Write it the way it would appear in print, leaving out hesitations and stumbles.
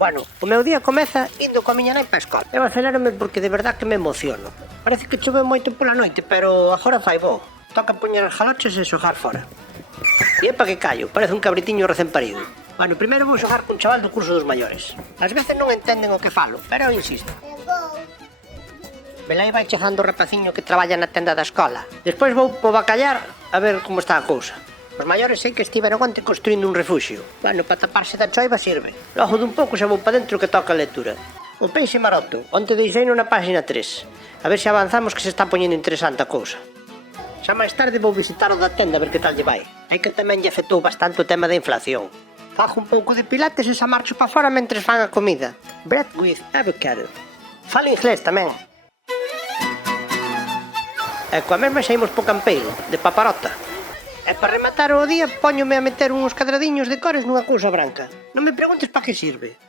Bueno, o meu día comeza indo coa miña nai para a escola. Eu acelérome porque de verdad que me emociono. Parece que choveu moito pola noite, pero agora fai bo. Toca poñer as galoches e xogar fora. E é pa que callo, parece un cabritiño recén parido. Bueno, primeiro vou xogar cun chaval do curso dos maiores. Ás veces non entenden o que falo, pero eu insisto. Velaí vai chegando o rapaciño que traballa na tenda da escola. Despois vou po bacallar a ver como está a cousa. Os maiores sei que estiveron onte construindo un refuxio. Bueno, para taparse da choiva sirve. Logo dun pouco xa vou para dentro que toca a lectura. O peixe maroto, onte deixeino na página 3. A ver se avanzamos que se está poñendo interesante a cousa. Xa máis tarde vou visitar o da tenda a ver que tal lle vai. Hai que tamén lle afectou bastante o tema da inflación. Fago un pouco de pilates e xa marcho para fora mentres fan a comida. Bread with avocado. Falo inglés tamén. E coa mesma xa imos po campeiro, de paparota. E para rematar o día, póñome a meter uns cadradiños de cores nunha cousa branca. Non me preguntes para que sirve.